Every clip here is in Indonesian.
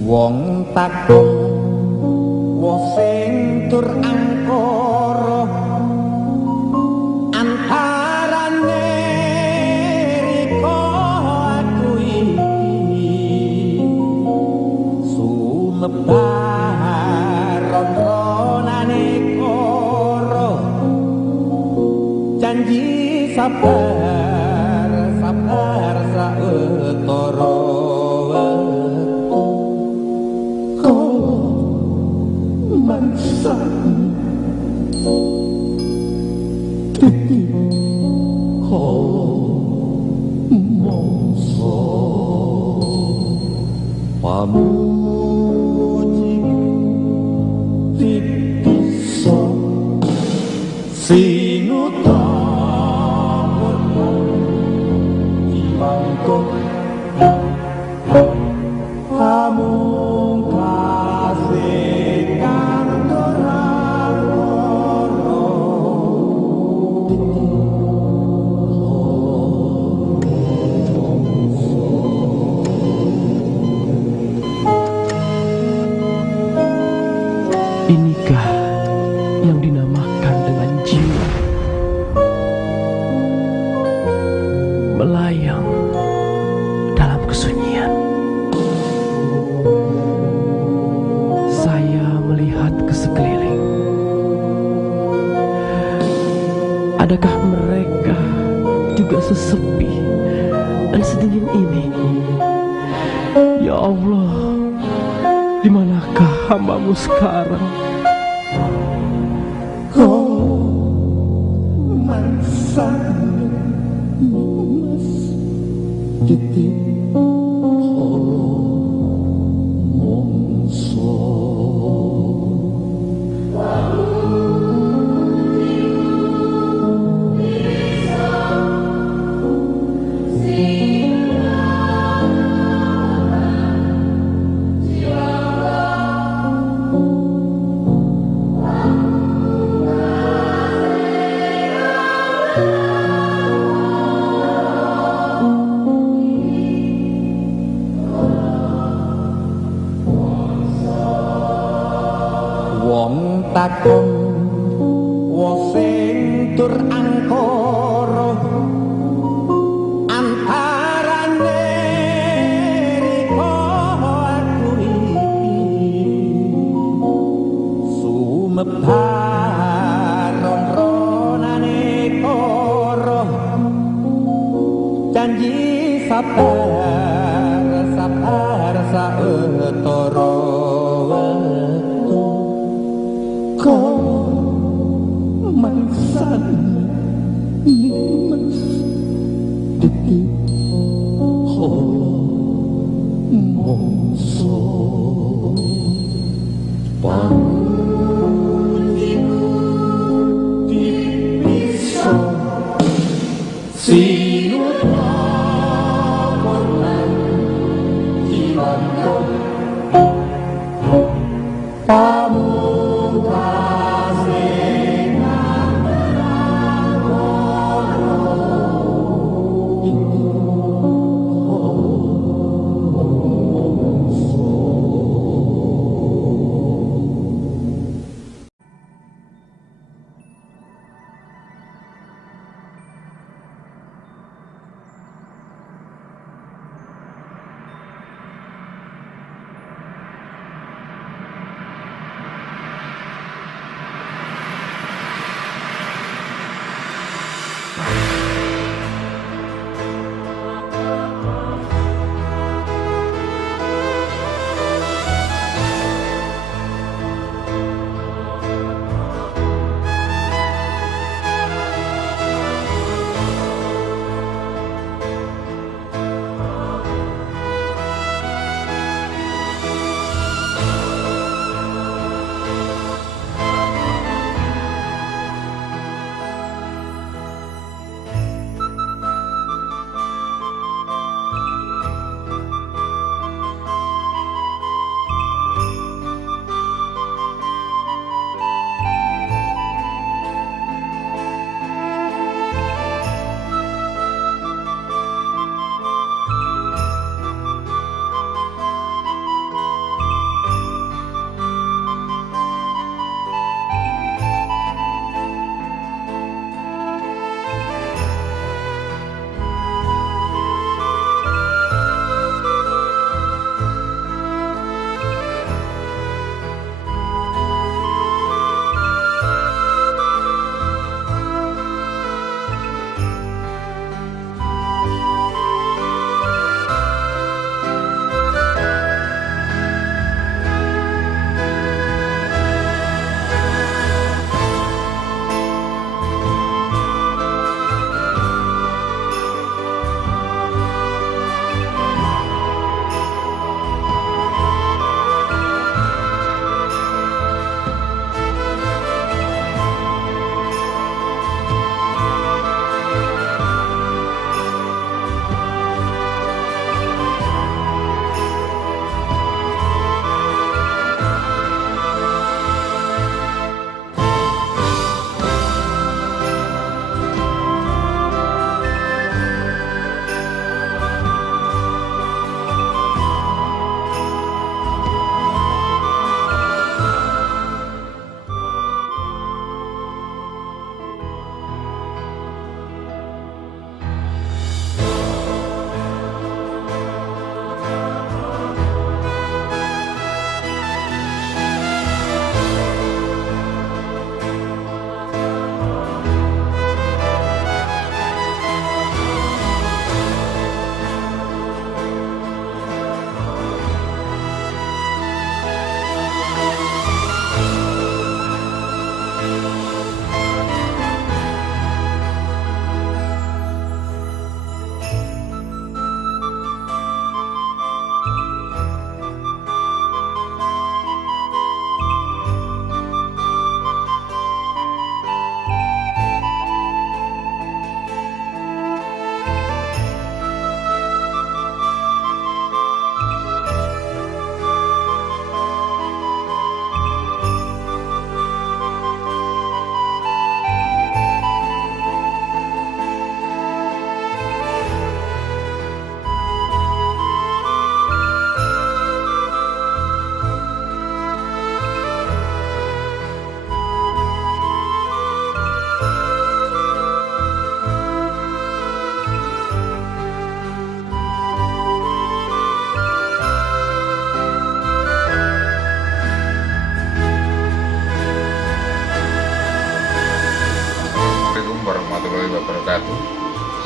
wong takung wong sing tur angkara antarane riko aku iki sumebar ronane koro janji sabar sabar saetara pamuji tipiso sinuta ibangko pamungkase kang dorangoro inikah yang dinamakan dengan jiwa melayang dalam kesunyian. Saya melihat ke sekeliling. Adakah mereka juga sesepi dan sedingin ini? Ya Allah, di manakah hamba-Mu sekarang? kau mansan mas titik mongso wong takung wong sing tur angkara antarane riko aku iki sumebar ronane koro janji sabar sabar saetara kau mansan mas detik mongso pamujiku tipiso sinuta korban ibangko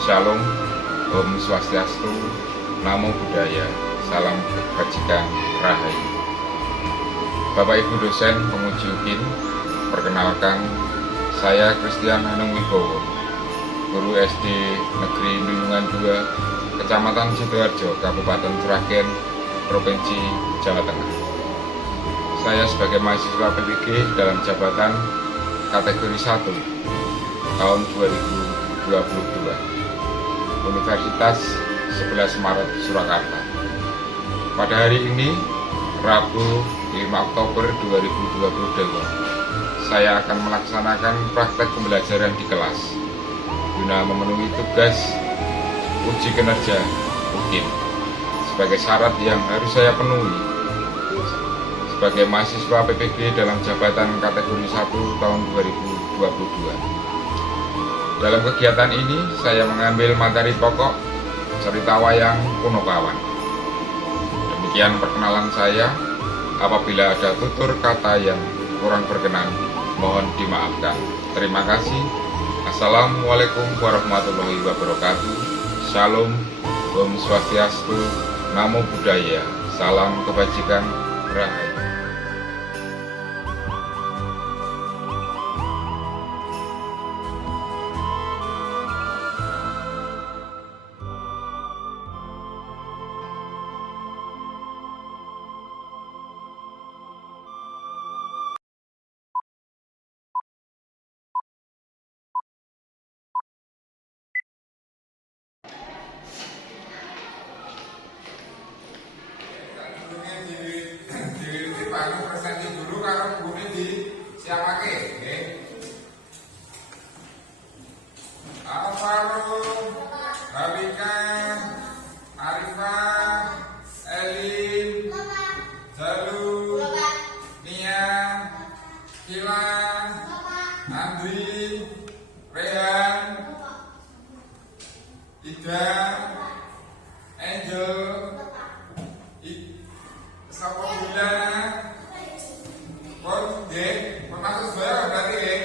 Shalom, Om Swastiastu, Namo Buddhaya, Salam Kebajikan, Rahayu. Bapak Ibu dosen penguji UKIN, perkenalkan saya Christian Hanung Wibowo, guru SD Negeri Luyungan 2, Kecamatan Sidoarjo, Kabupaten Sragen, Provinsi Jawa Tengah. Saya sebagai mahasiswa PPG dalam jabatan kategori 1 tahun 2022. Universitas 11 Maret Surakarta. Pada hari ini, Rabu 5 Oktober 2022, saya akan melaksanakan praktek pembelajaran di kelas guna memenuhi tugas uji kinerja UKIN sebagai syarat yang harus saya penuhi sebagai mahasiswa PPG dalam jabatan kategori 1 tahun 2022. Dalam kegiatan ini, saya mengambil materi pokok cerita wayang Punokawan. Demikian perkenalan saya. Apabila ada tutur kata yang kurang berkenan, mohon dimaafkan. Terima kasih. Assalamualaikum warahmatullahi wabarakatuh. Shalom, Om Swastiastu, Namo Buddhaya, Salam Kebajikan, Rahayu. Baru presentasi dulu kalau bukunya di siapake, nggih. Alvaro, Babika, Arifah, Elin, Jalu, Nia, Kila, Andri, Rehan, Ida, Angel, Sapa Bulan. Nggih, termasuk saya berarti nggih.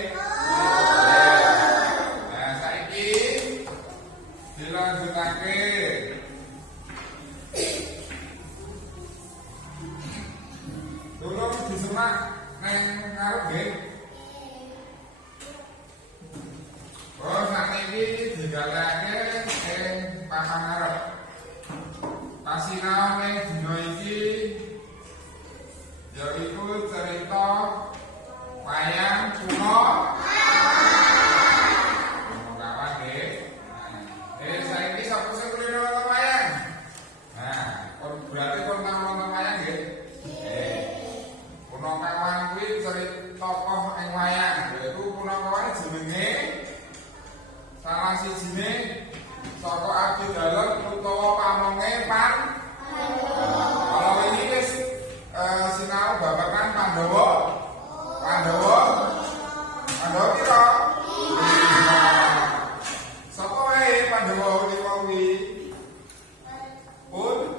Nah, saiki dilanjutake. Tolong disemak nang ngarep nggih. Oh, sakniki digalake ing papan ngarep. Pasinaone dina iki yaiku cerita wayang Punokawan nggih. Saiki sapa sing kulino nonton wayang? Nah, berarti kon tau nonton wayang nggih? Punokawan kuwi cerita tokoh ing wayang, yaiku Punokawan jenenge salah sijine saka abdi dalem utawa pamonge Kalau ini wis sinau babagan Pandhawa pira? Sapa wae Pandhawa lima kuwi? Pun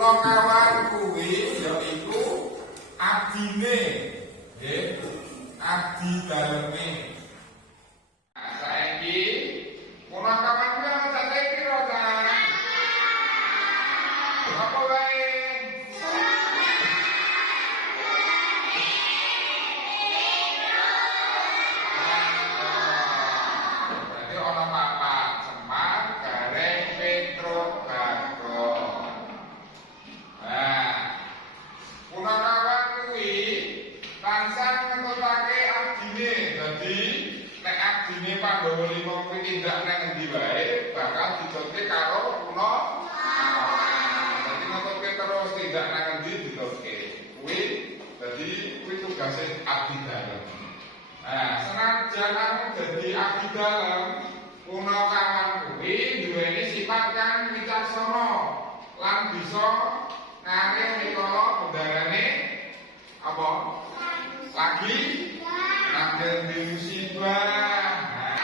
Punokawan kuwi yaiku abdine, nggih, abdi daleme. Saiki Punokawan kuwi ana cacah pira, Cak? Apa wae? Berarti ana papat: Semar, Gareng, Petruk, Bagong. Punokawan kuwi tansah ngetutake abdine. Dadi nek abdine Pandhawa 5 kuwi tindak nang endi wae bakal ditutke karo Punokawan. Dadi ngetutke terus tindak nang endi ditutke. Dadi kuwi tugase abdi dalem. Senajan aku dadi abdi dalem, Punokawan kuwi duweni sifat kang wicaksana lan bisa ngaring mikala bendarane apa? Lagi tampil di musibah. Nah,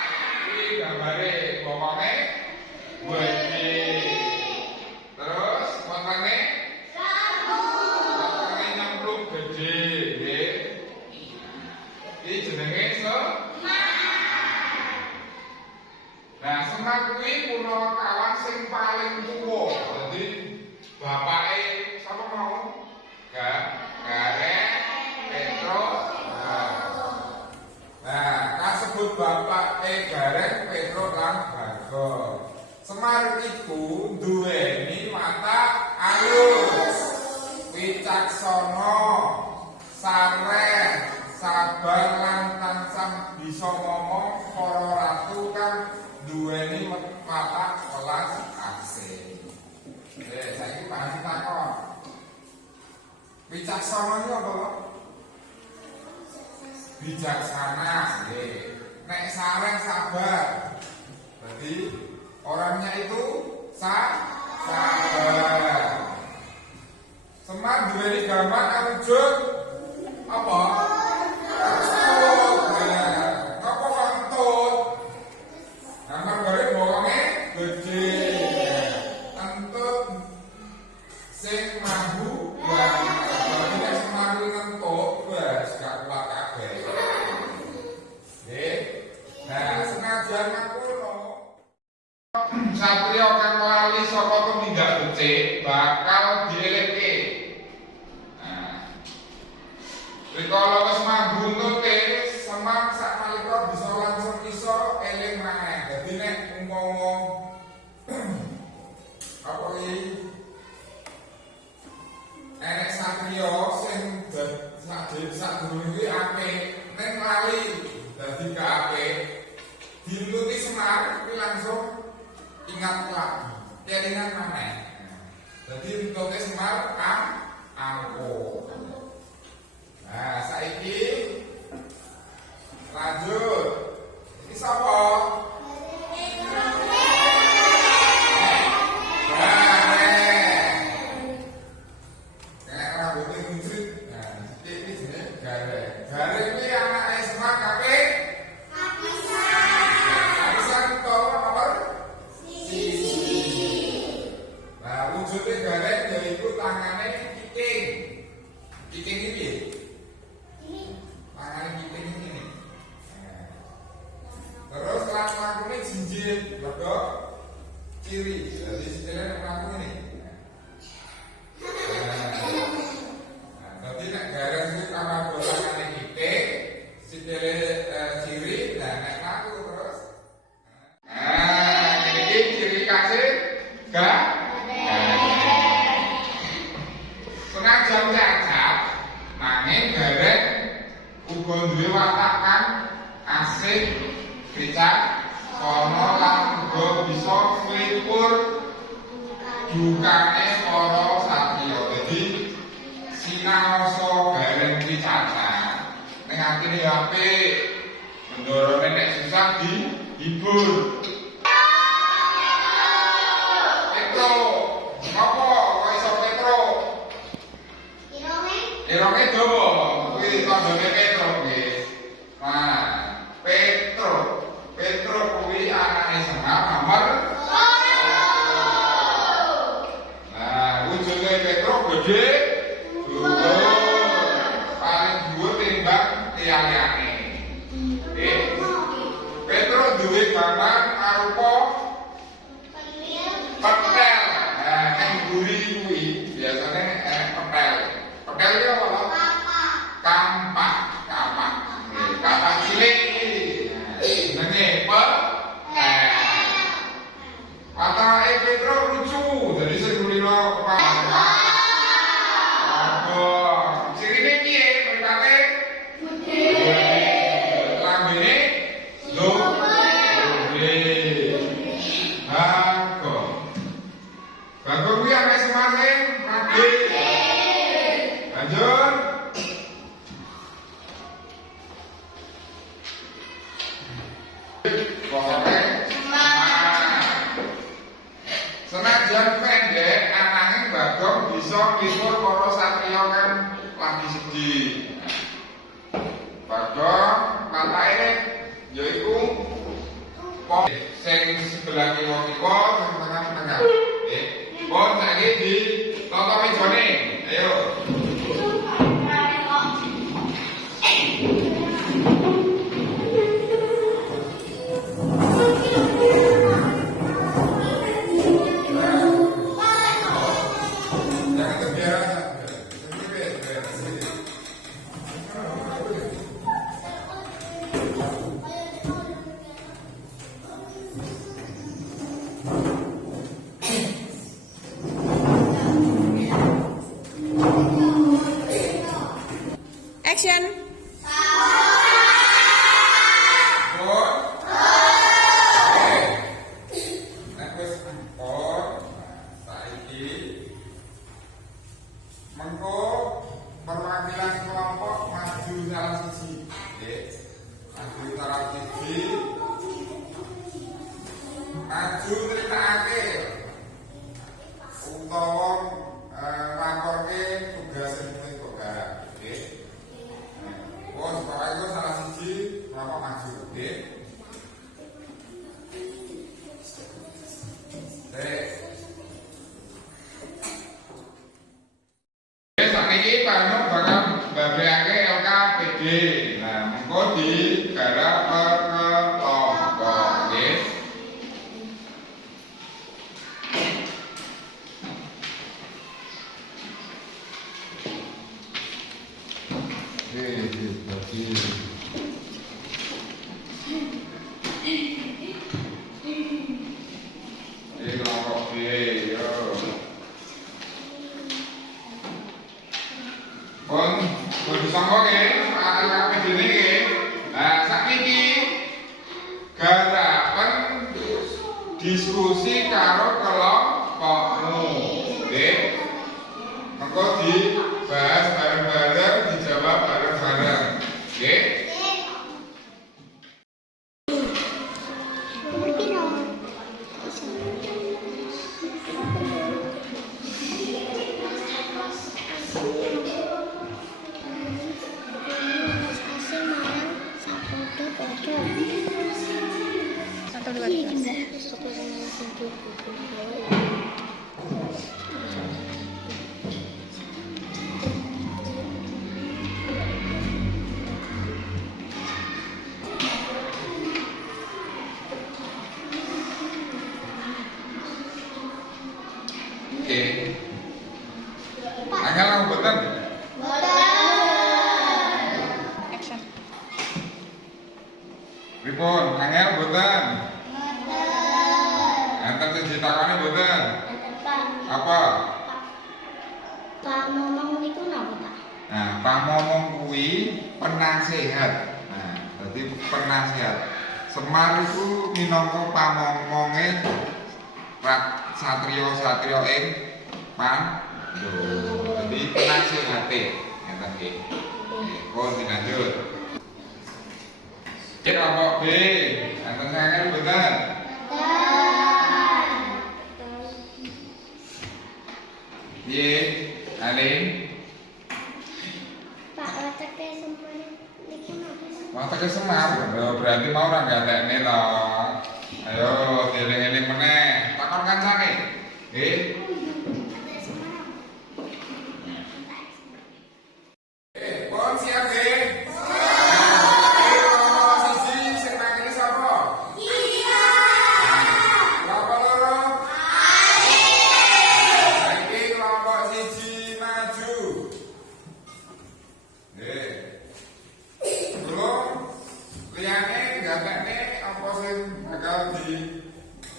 ini gambare bokongnya wedi. Terus wetenge wetenge nyemplung gede, nggih. Iki jenenge Nah, Semar kuwi punakawan sing paling tuwa. Dadi bapake sapa mau? Gareng Petrus. Nah, kasebut bapake Gareng Petrus lan Bagong. Semar iku duweni watak alus, wicaksana, sareh, sabar lan tansah bisa ngomong para ratu kang duweni watak welas asih. Saiki paham takon. Wicaksana iki apa, Pak? Bijaksana, nggih. Nek sareh sabar. Berarti orangnya itu sabar. Semar duweni gambar awujud apa? Kentut. Apa kentut? Gambar bare bokongnya gede. Kentut sing mambu banget. Nek Semar kentut wis gak kuat kabeh. Nggih. Nah, senajan ngono Satrio kang lali saka tumindak becik bakal dieleke. Nah, rikala wis mambunute Semar sakmalika bisa langsung iso eling maneh. Dadi nek umpama apa iki enek satrio sing sadurunge kuwi apik nek lali dadi gak apik dinututi Semar kuwi langsung ingat lagi, kelingan maneh. Jadi untuk Semar angko. Nah, saiki lanjut. Ini sapa? Gareng. Nek rambutnya muncrit. Nah, ini jenenge Gareng. Gareng iki anake Semar kabeh wujudnya Gareng yaitu tangannya kiting. Kiting ini tangannya kiting ini. Terus lakunya jinjit berdo kiri. Jadi istilahnya laku ini. Jadi nek Gareng itu kamar tangannya kiting, istilahnya kiri dan nek laku terus. Nah, ini ciri kasih Senajan cacap, nanging Gareng uga duwe watak kang asik, bijaksana lan uga bisa nglipur dukane para satriya. Dadi sinaosa Gareng iki cacap, ning atine apik, bendorone nek susah dihibur. Petro, apa kok iso Petro? Irongnya dawa, kuwi tandane Petro nggih. Nah, Petro kuwi anake Semar nomor 2. Nah, wujudnya Petro gede, paling dhuwur tinimbang liyane. Petro duwe gambar arupa petel. Nah, ning mburi kuwi biasane petel. Petel iki apa? Kampak. Kampak cilik iki. Jenenge Watake Petro lucu, jadi sing kulino kepala. Cirine piye? Mripate? Lambene? Bagong kuwi anake Semar sing rapi. Lanjut. Pokoknya senajan pendek ananging Bagong bisa nglipur para satriya kan lagi sedih. Bagong iko sing tengah. Nggih. Pun saiki di toto mejane. Ayo. Action. Mengko perwakilan kelompok maju salah siji, nggih. Maju salah siji. Maju critakake utawa laporke tugas sing kok garap, nggih. Wes pokoke iku salah siji kelompok maju, nggih. Saiki Pak bakal mbabreake LKPD. Nah, mengko digarap per kelompok, nggih. Kelompok B, yo. Pun disangka nggih, LKPD niki. Nah, sakniki garapen diskusi karo kelompokmu, nggih. Mengko dibahas bareng-bareng, dijawab bareng-bareng, nggih. Satu dua tiga. Oke. Angel aku boten. Action. Pripun? Angel boten. Enten sing ditakoni boten. Apa? Pak Momong niku napa, Pak? Nah, Pak Momong kuwi penasehat. Nah, dadi penasehat. Semar iku minangka pamomonge satrio ing Pandhawa. Dadi penasehate ngeten nggih. Pun dilanjut. Kelompok B, enten sangen boten? Piye? Alin? Pak Wateke Semar niku napa? Wateke Semar, berarti mau ora gatekne to. Ayo dieling-eling meneh. Takon kancane. Nggih. Pon siap nggih?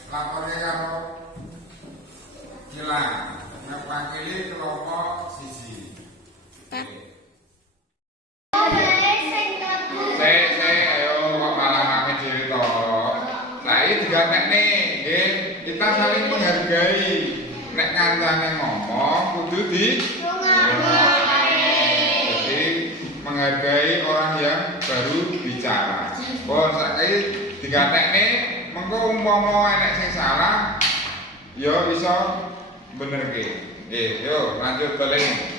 Laporke karo hilang ngewakili kelompok siji. Ayo kok malah ngake dhewe to. Saiki digatekne, nggih. Kita saling menghargai. Nek kancane ngomong kudu jadi menghargai orang yang baru bicara. Oh, saiki digatekne mengko umpama enek sing salah ya iso benerke. Nggih, yo lanjut teling.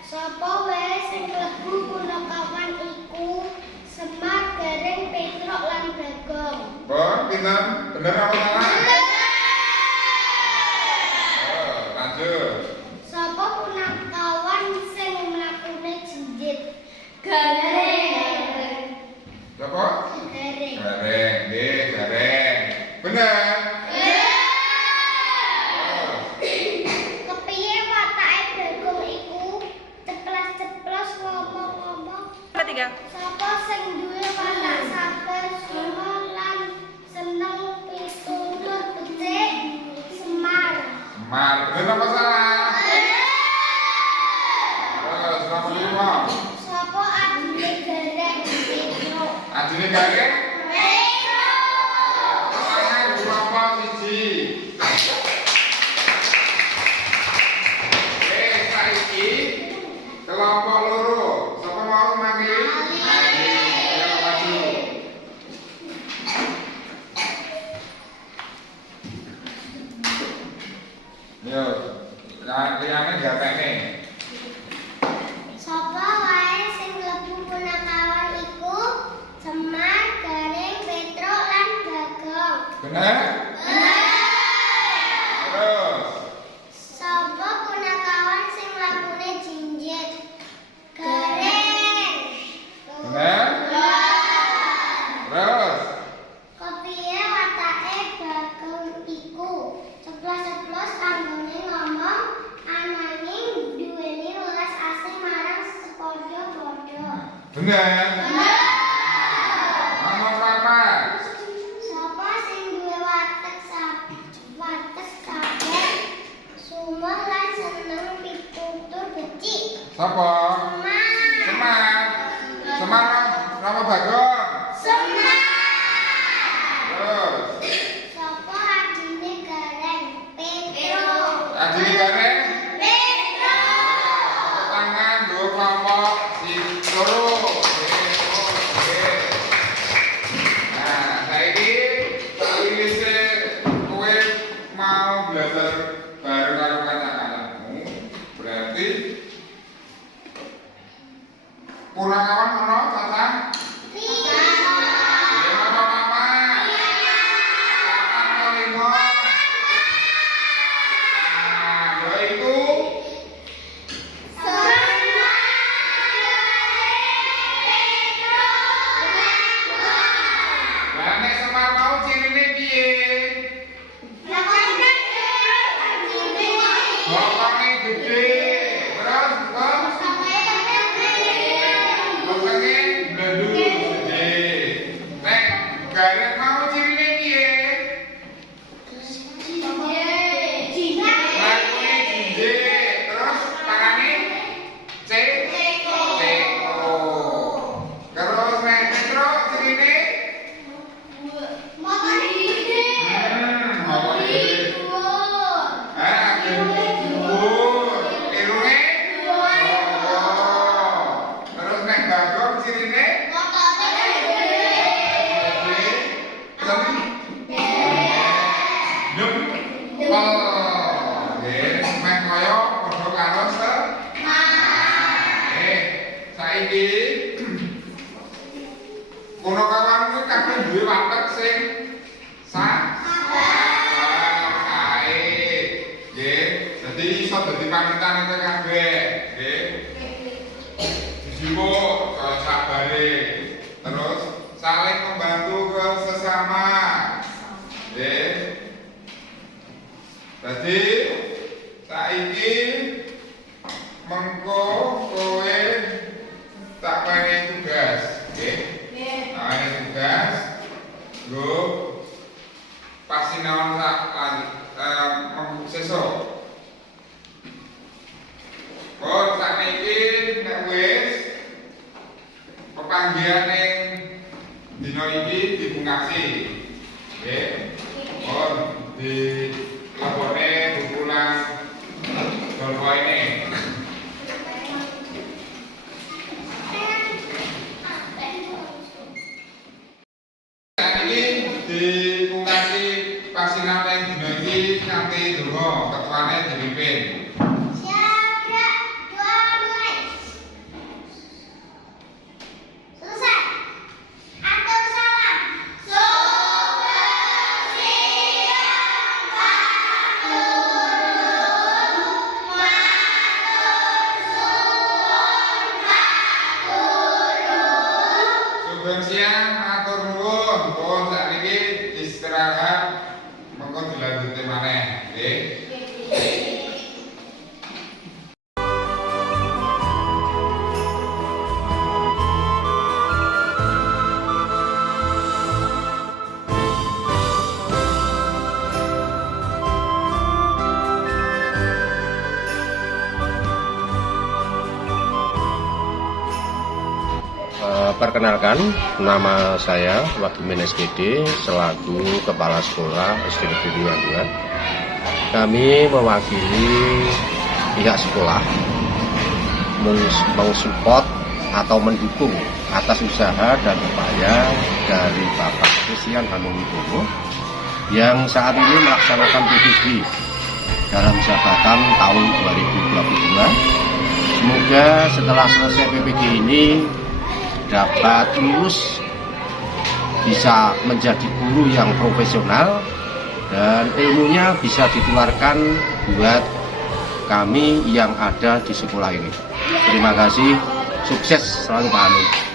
Sapa wae sing mlebu punakawan iku Semar, Gareng, Petruk lan Bagong. Pon pinten? Bener apa salah? Semar. Bener apa salah? Terus nomor 5. Sopo adine gareng Petro? Adine gareng? Tangan kelompok siji. Saiki kelompok loro. Sapa mau manggil? Ali. Ayo maju. Yo, liyane gatekne. Sopo wae sing mlebu punakawan iku Semar, Gareng, Petro lan Bagong. Bener? Terus Sopo punakawan sing lakune jinjit? Gareng. bener? Terus Kepiye watake Bagong iku? Ceplos-ceplos kanggone ngomong ananging duweni welas asih marang sepadha-padha. bener? Nomor 4. Sapa sing duwe wates kabeh sumuh lan seneng pitutur becik? Sapa? Semar. Semar. Semar nama Bagong. Semar. Terus Sapa adine Gareng? Petro. adine gareng. Petro. Tangan dua kelompok si loro. Oke. Nah, saiki sakwise kowe mau belajar bareng karo kanca-kancamu. Berarti punakawan ono cacah lima apa apa? Apa lima? Nah, yaitu lah nek Semar mau cirine piye? Bokongnya gede, terus bokongnya bleduk gede. Nek gareng mau cirine piye? Lakune jinjit, terus tangannya ceko. Terus nek Petro cirine motor gede. Irunge? Terus nek Bagong cirine? Saiki punakawan kuwi kabeh duwe watek sing sae. Nggih, dadi iso dadi panutan kowe kabeh, nggih. Dijupuk sabare. Terus saling membantu ke sesama. Nggih. Dadi saiki mengko kowe tak paring tugas, nggih. Paring tugas. Nggo pasinaon sesuk. Sakniki nek wis pepanggihan ning dina iki dipungkasi. Nggih. Di labone bukulan golpo ini. Saat ini dipungkasi pasinan ning dina iki nganti donga ketuane dipimpin. Selesai. Atur salam. Sugeng siang, matur nuwun. Pun sakniki istirahat mengko dilanjuti maneh, nggih. Perkenalkan, nama saya Wagimin SPD selaku Kepala Sekolah SD Negeri 2. Kami mewakili pihak sekolah mensupport atau mendukung atas usaha dan upaya dari Bapak Christian Hamengkubuwono yang saat ini melaksanakan PPG dalam jabatan tahun 2022. Semoga setelah selesai PPG ini dapat lulus, bisa menjadi guru yang profesional dan ilmunya bisa ditularkan buat kami yang ada di sekolah ini. Terima kasih, sukses selalu Pak Anu.